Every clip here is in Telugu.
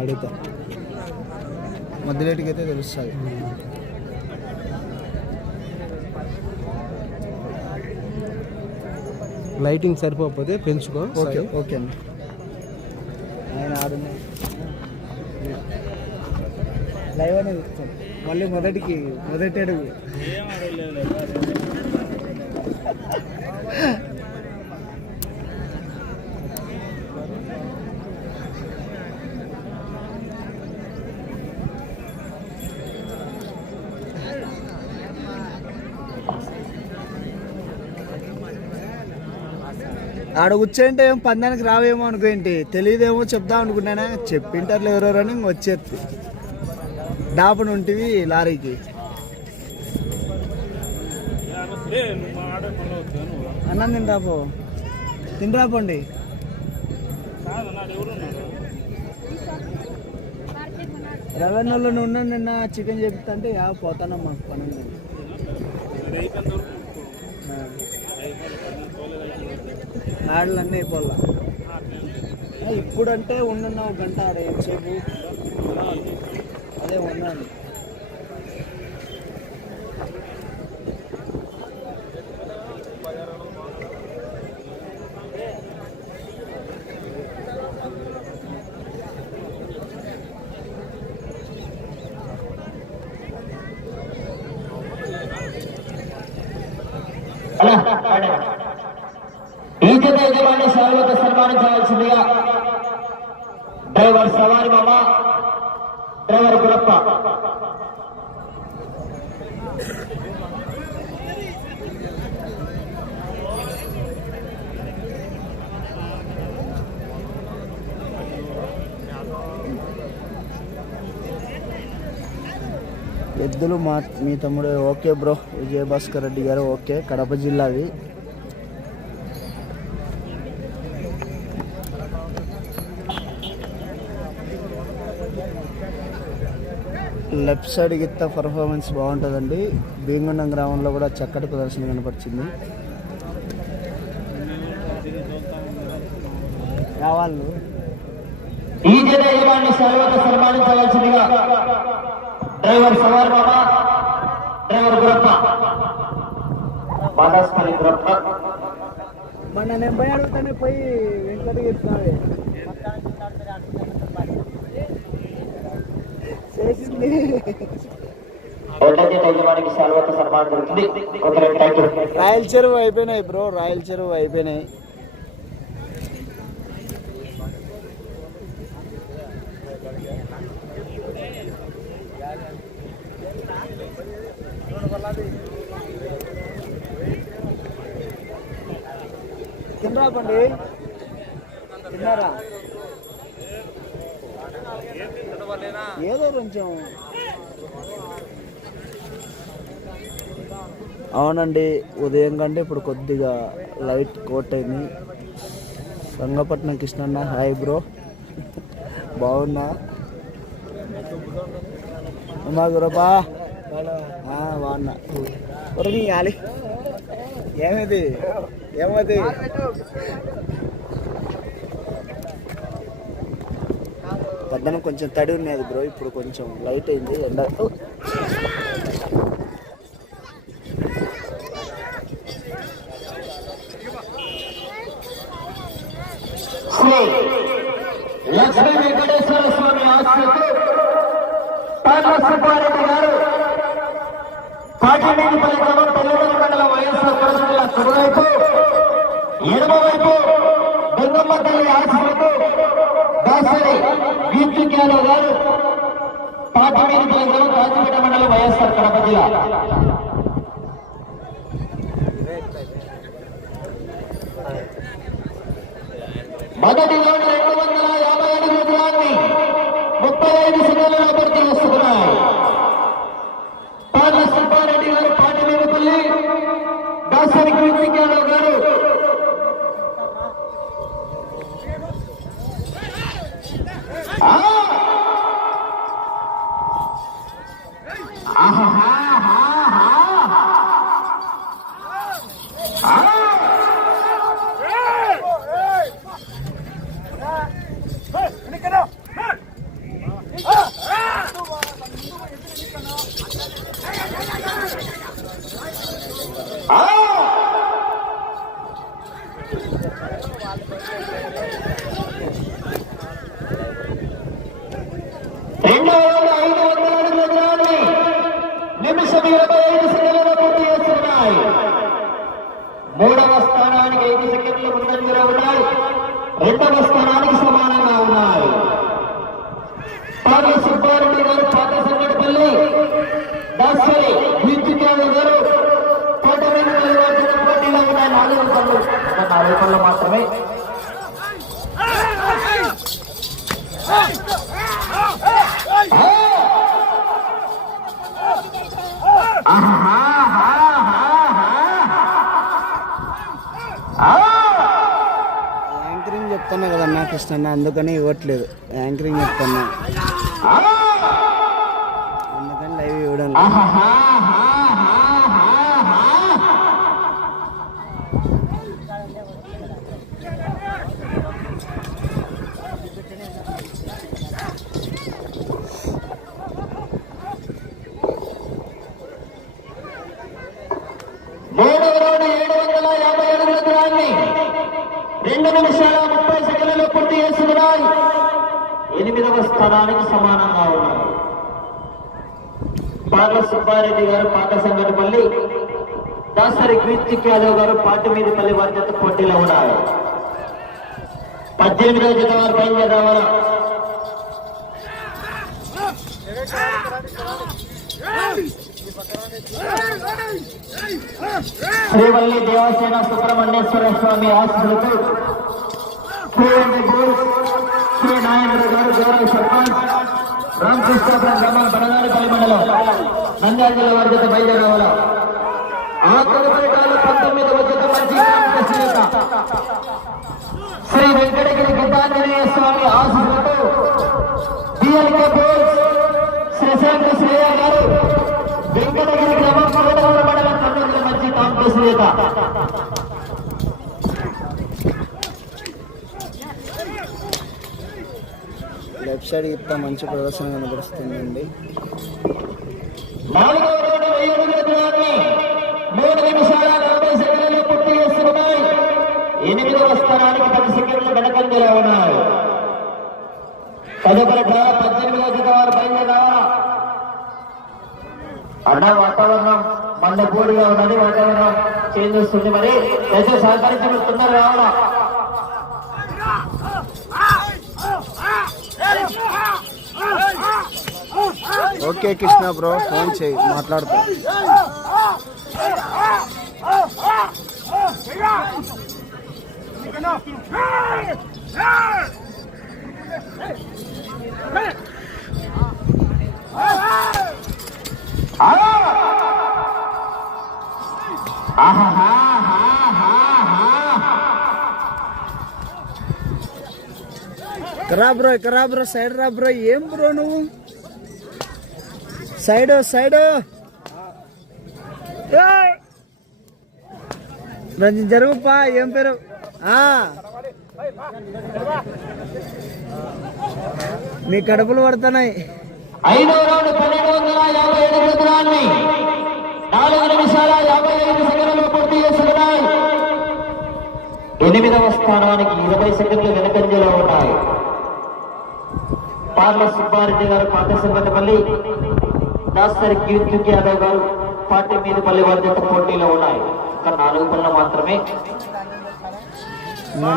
అడుగుతా మధ్యలేటికి అయితే తెలుస్తుంది. లైటింగ్ సరిపోకపోతే పెంచుకో. ఓకే. ఓకే అండి. ఆయన ఆడున్నాయి లైవ్ అనేది మళ్ళీ మొదటికి మొదటి అడుగు. ఆడ కూర్చోంటే ఏం పందానికి రావేమో అనుకోండి తెలియదేమో చెప్దాం అనుకుంటానా. చెప్పింటారు ఎవరెవరని వచ్చేది. డాపన ఉంటివి లారీకి. అన్నం తింటాపో తినరాపోండి రవెన్నోళ్ళు ఉన్నాను నిన్న చికెన్ చెప్తా అంటే పోతానమ్మా పని ఉంది. ఆ. ఆడలన్నీ ఇప్పుడంటే ఉండన్నా గంట ఆడ సేపు అదే ఉన్నాను ఎద్దులు మా మీ తమ్ముడు ఓకే బ్రో. విజయభాస్కర్ రెడ్డి గారు ఓకే. కడప జిల్లాది. లెఫ్ట్ సైడ్ గిత్త పర్ఫార్మెన్స్ బాగుంటుందండి. భీమగుండం గ్రామంలో కూడా చక్కటి ప్రదర్శన కనపరిచింది. కావాళ్ళు ఈ సన్మానించవలసిందిగా డ్రైవర్ సవారి మామ డ్రైవర్ గురప్ప. బాదాస్పల్లి గురప్ప. మొన్న నేను పోయి అడుగుతానే పోయి వెంకటకి చెప్తావే. చేసింది. రాయల చెరువు అయిపోయినాయి బ్రో రాయల చెరువు అయిపోయినాయి. తినరాపండి తిన్నారా? ఏదో కొంచెం. అవునండి ఉదయం కంటే ఇప్పుడు కొద్దిగా లైట్ కోట్ అయింది. రంగపట్నం కృష్ణన్న హాయ్ బ్రో. బాగున్నా? అమ్మా గురపా బాగున్నా. ఉరని ఏమిది? ఏమది? పద్దన కొంచెం తడి ఉన్నది బ్రో ఇప్పుడు కొంచెం లైట్ అయింది ఎండ ఓ. శ్రీ లక్ష్మీ వెంకటేశ్వర స్వామి ఆశ్రయకు తాండ్ర సుబ్బారెడ్డి గారు పాటినేనిపల్లి గ్రామం తెల్లవెల్లి మండలం వైఎస్ఆర్ కడప జిల్లా కుడివైపు ఎడమ వైపు బెంగమ్మ తల్లి ఆశ్రయకు దాసరి విద్యుత్ యాదవ్ గారు పాటినేనిపల్లి గ్రామం కాచిపేట మండలం కడప జిల్లా మొదటి రౌండ్ రెండు వందల యాభై ఐదు ముప్పై ఐదు సెకండ్లలో దాసరి విద్యుత్యాలు గారు కోటమిని పోటీలో ఉన్నాయి. నాలుగు పనులు ఒక నాలుగు పనులు మాత్రమే. యాంకరింగ్ చెప్తున్నా కదన్నా కృష్ణ అందుకని ఇవ్వట్లేదు. యాంకరింగ్ చెప్తున్నా. ఆహా మూడవ రౌండ్ ఏడు వందల యాభై అడుగుల దూరాన్ని రెండు నిమిషాల ముప్పై సెకండ్లలో పూర్తి చేస్తున్నాయి. ఎనిమిదవ స్థానానికి సమానంగా ఉన్నాయి. బాల సుబ్బారెడ్డి గారు పాట సంగటిపల్లి దాసరి కీర్తిక్ యాదవ్ గారు పాటి మీదపల్లి వారి జత పోటీలో ఉన్నారు. పద్దెనిమిదవ జత వారు బయలుదేరి రావాలా? శ్రీవల్లి దేవసేన సుబ్రహ్మణ్యేశ్వర స్వామి ఆశీస్సులతో శ్రీ నాయకుడు గారు గౌరవ సర్పంచ్ రామకృష్ణాపురం గ్రామం బనగారిపల్లి మండలం నంద్యాల జిల్లా వారి జత బయలుదేరవాల. ఆ తదుపరి పంతొమ్మిదవ జత మంచి శ్రీ వెంకటగిరి గద్దాంజనేయ స్వామి ఆశీస్సులతో డిఎల్కే బోస్ శ్రీశాంత శ్రేయ గారు వెంకటగిరి గ్రామం పగడవరం మండలం కర్నూలు మంచి కాంగ్రెస్ నేత లెఫ్ట్ సైడ్ ఇస్తా మంచి ప్రదర్శన కనబడుతుందండి నాలుగవ రౌండ్ వెయ్యి అడుగుల దూరాన్ని మూడు నిమిషాల ఇంత మంచి ప్రదర్శన చేస్తున్నాయి. ఎనిమిదవ స్థానానికి పది సెకండ్లు వెనకంజలో ఉన్నాయి తదుపరి డ్రా పద్దెనిమిదవ వారు బయలుదేరావా అన్న వాతావరణం మందపూడిగా ఉన్నది వాతావరణం చేంజ్ వస్తుంది మరి. దయచేసి సహకరించబడుతున్నారు రావడా ఓకే కృష్ణ బ్రో ఫోన్ చేయి మాట్లాడుతా రా బ్రో ఇక్కడ రా బ్రో సైడ్ రా బ్రో ఏం బ్రో నువ్వు సైడ్ సైడ్. రంజన్ జరుగుపా ఏం పేరు? మీ కడుపులు పడుతున్నాయి. ఐదో రౌండ్ పన్నెండు వందల యాభై ఏడు దూరాన్ని నాలుగు నిమిషాల యాభై ఐదు సెకండ్లు పూర్తి చేస్తున్నాయి. ఎనిమిదవ స్థానానికి ఇరవై సెకండ్లు వెనకంజలో ఉన్నాయి. పార్ల సుబ్బారెడ్డి గారు పాత సంగతపల్లి దాసరి కీర్తి యాదవ్ గారు పార్టీ మీద పల్లి వారి పోటీలో ఉన్నాయి ఒక నాలుగు పనులు మాత్రమే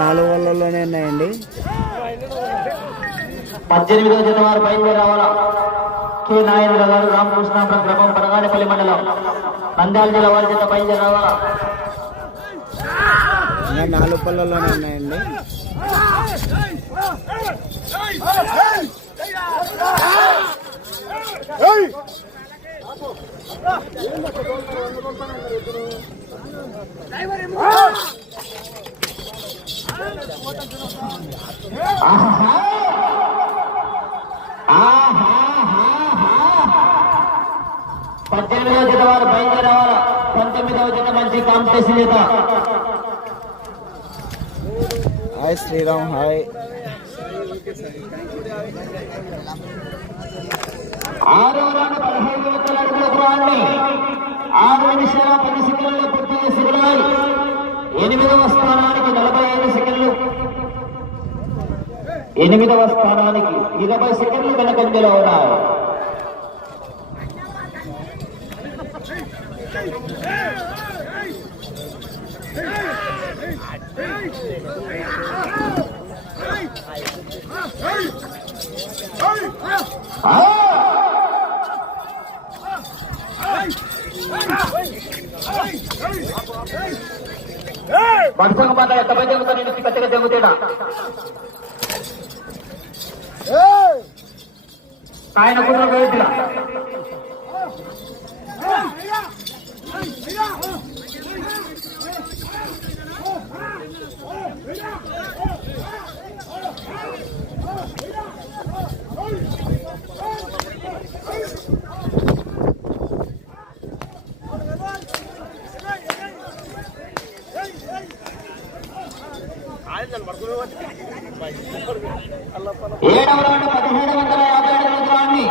నాలుగు వాళ్ళలోనే ఉన్నాయండి పద్దెనిమిదవ జత వారు బయలుదేరి రావాలా కె నాయకుల గారు రామకృష్ణాపురం గ్రామం పడగానిపల్లి మండలం నంద్యాల జిల్లా వారి జత బయలుదేరి రావాలా నాలుగు పళ్ళలోనే ఉన్నాయండి పద్దెనిమిదవ జత వారు బయలుదేరి రావాలా పంతొమ్మిదవ జత మంచి కాంపిటీషన్ జత హాయ్ శ్రీరామ్ హాయ్. ఆరో రౌండ్ పదహైదు వందల అడుగుల దూరాన్ని ఆరు నిమిషాల పది సెకండ్లు పూర్తి ఎనిమిదవ స్థానానికి నలభై ఐదు సెకండ్లు ఎనిమిదవ స్థానానికి ఇరవై సెకండ్లు వెనకంజలో ఉన్నాయి మనుషులకు మాట ఎంతపై జరుగుతాను నేను గట్టిగా జరుగుతాడా ఆయన కూడా వేదిగా ఏడవ రౌండ్ పదిహేడు వందల యాభై ఏడు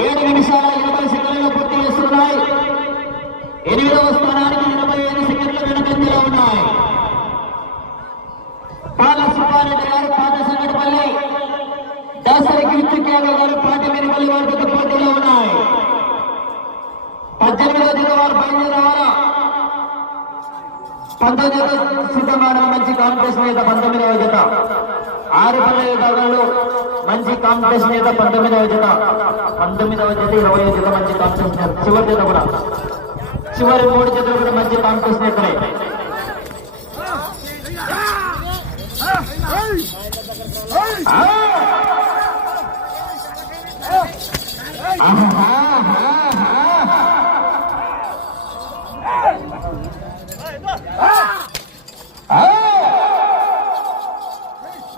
ఏడు నిమిషాల ఇరవై సెకండ్లు పూర్తి చేస్తున్నాయి ఎనిమిదవ స్థానానికి ఇరవై ఐదు సెకండ్లు వెనుకంజలో ఉన్నాయి పాల సుబ్బారెడ్డి గారు పాత సంగటిపల్లి దాసరి కీర్తికేవ గారు పాత మినిపల్లి వారితో పోటీలో ఉన్నాయి పద్దెనిమిదవ దిన వారు బయలుదేరావాలా పంతొమ్మిదవ సిద్ధమైన మంచి కాంపిటీషన్ పంతొమ్మిదవ జత ఆరుపల్లి విభాగంలో మంచి కాంపిటీషన్ మీద పంతొమ్మిదవ జత పంతొమ్మిదవ జత ఇరవై జత మంచి కాంపిటీషన్ చివరి జత కూడా. చివరి మూడు జతలు కూడా మంచి కాంపిటీషన్ ఇక్కడే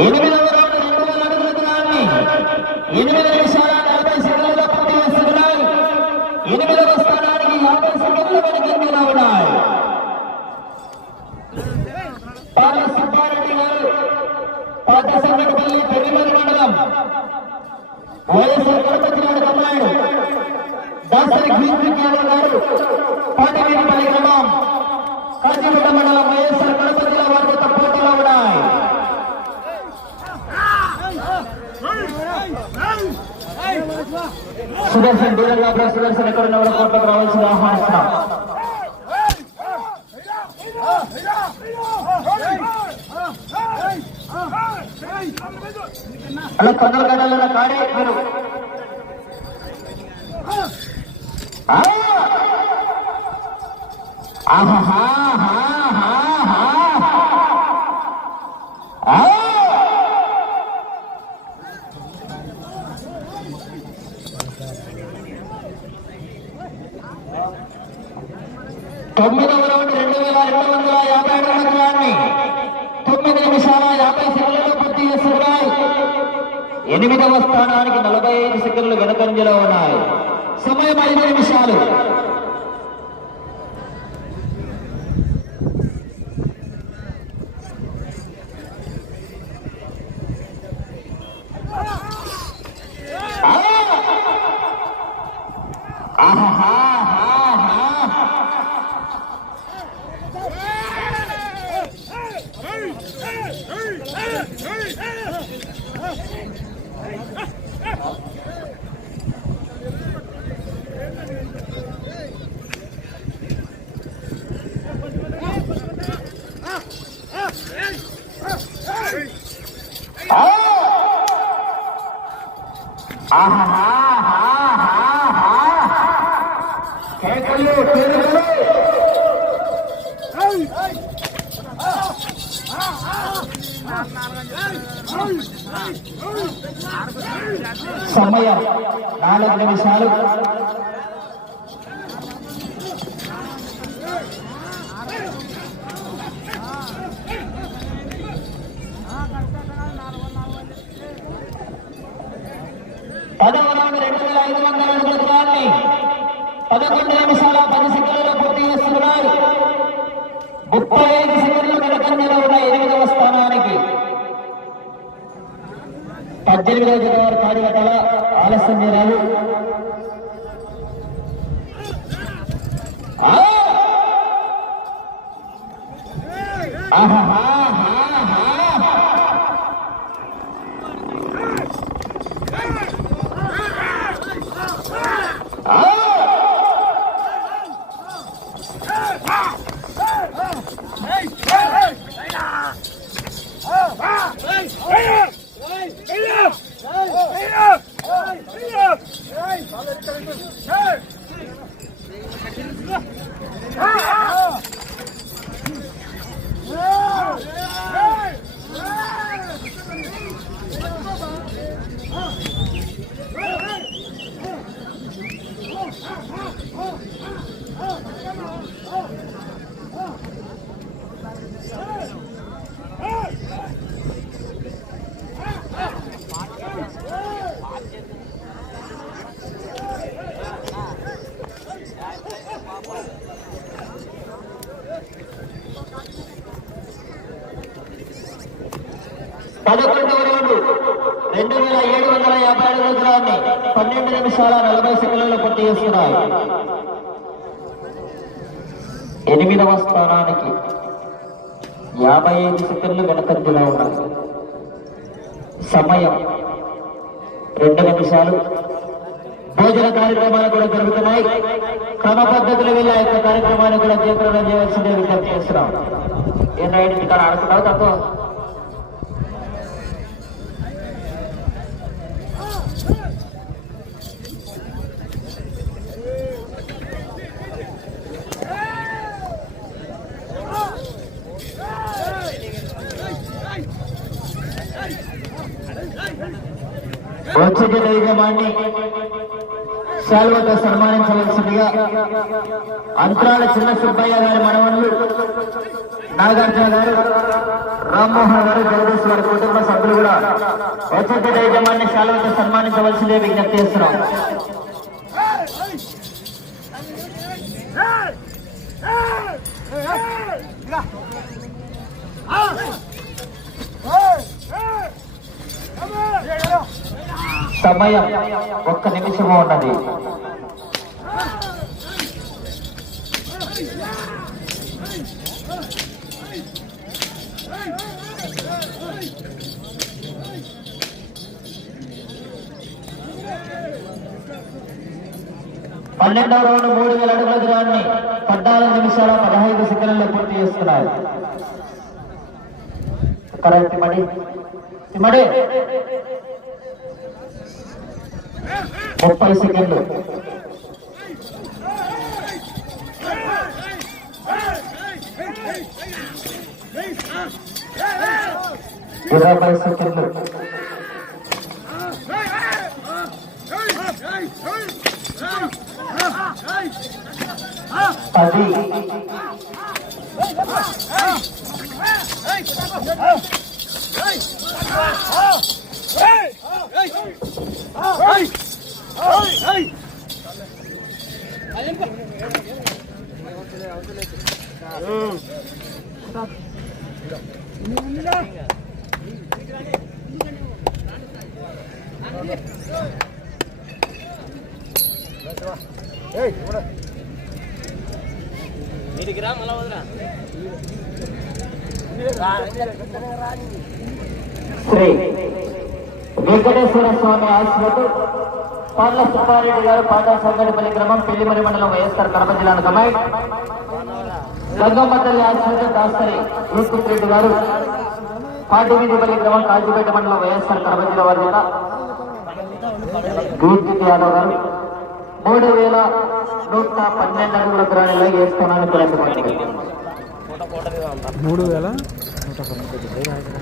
ఎనిమిదవ రౌండ్ రెండు వేల అడుగుల దూరాన్ని ఎనిమిది నిమిషాల నలభై సెకండ్లుగా పూర్తి చేస్తున్నాయి ఎనిమిదవ స్థానానికి యాభై సెకండ్లు వెనుకంజలో ఉన్నాయి పాల సుబ్బారెడ్డి గారు పాత సంగటిపల్లి పెరిమేరు మండలం వైఎస్ఆర్ కడప జిల్లా కమ్మాడు దాసరి కీర్తికేవల్ గారు పాటవీటిపల్లి గ్రామం కాజీపేట మండలం వైఎస్ఆర్ కడప జిల్లా వారితో పోటీలో ఉన్నాయి సుదర్శన్ డీలర్ సుదర్శన్ ఎక్కడ ఉన్న వాళ్ళ కోట్లకు రావాల్సిన ఆహ్వానిస్తున్నాం. అలా తొందర గడాలన్న కాడే? మీరు. ఆహా! తొమ్మిదవ రౌండ్ రెండు వేల రెండు వందల యాభై ఏడు తొమ్మిది నిమిషాల యాభై సెకండ్లలో పూర్తి చేస్తున్నాయి ఎనిమిదవ స్థానానికి నలభై ఐదు సెకండ్లు వెనుకంజలో ఉన్నాయి. సమయం ఐదు నిమిషాలు. సమయం. నాలుగు నిమిషాలు. పదవ నాలుగు రెండు వేల ఐదు వందల అడుగుల దూరాన్ని పదకొండు నిమిషాల పది సెకండ్లలో పూర్తి చేస్తున్నారు. ముప్పై ఐదు సెకండ్లు వెనకంజలో ఉన్న ఎనిమిదవ స్థానాన్ని పద్దెనిమిదవ జత వారు కార్యకర్తల ఆలస్యం మీరాలు ఆహా! పన్నెండు నిమిషాల నలభై సెకండ్లలో పూర్తి చేస్తున్నాయి. ఎనిమిదవ స్థానానికి యాభై ఐదు సెకండ్లు వెనకంజలో ఉన్నాయి. సమయం రెండు నిమిషాలు. భోజన కార్యక్రమాలు కూడా జరుగుతున్నాయి. క్రమ పద్ధతులు వెళ్ళి ఆ యొక్క కార్యక్రమాన్ని కూడా జయప్రదం చేయవలసిందే విజ్ఞప్తి చేస్తున్నాం. ఏం ఇంటికాడ ఇక్కడ ఆడుతున్నావు తక్కువ వచ్చే యజమాని శాల్వతో సన్మానించవలసిందిగా అంతరాల చిన్న సుబ్బయ్య గారి మనవన్లు నాగార్జున గారు రామ్మోహన్ గారు జగదీష్ గారి కుటుంబ సభ్యులు కూడా వచ్చే యజమాన్ని శాల్వతో సన్మానించవలసిందే విజ్ఞప్తి చేస్తున్నాం Ah! సమయం ఒక్క నిమిషము ఉన్నది. పన్నెండవ రౌండ్ మూడు వేల అడుగుల దూరాన్ని పద్నాలుగు నిమిషాల పదహైదు సెకండ్లలో పూర్తి చేస్తున్నారు కరెక్ట్ మడి మడి ముప్పై సెకండ్లు ఇరవై సెకండ్లు పది మీదికి రా మళ్ళా వదరా శ్రీ వెంకటేశ్వర స్వామి ఆశ్రమకు పార్ల సుబ్బారెడ్డి గారు పాటా సంగడిపల్లి గ్రామం పెళ్ళిమరి మండలం వైఎస్ఆర్ కడప జిల్లాను కమాయి. గంగమ్మతల్లి తల్లి ఆశ్రమం దాసరి రెడ్డి గారు పాటివీధిపల్లి గ్రామం కాజీపేట మండలం వైఎస్ఆర్ కడప జిల్లా వారి కూడా కీర్తి యాదవ్ గారు మూడు వేల నూట పన్నెండు అడుగుల గ్రాణిలో ఏ మూడు వేల నూట పన్నెండు.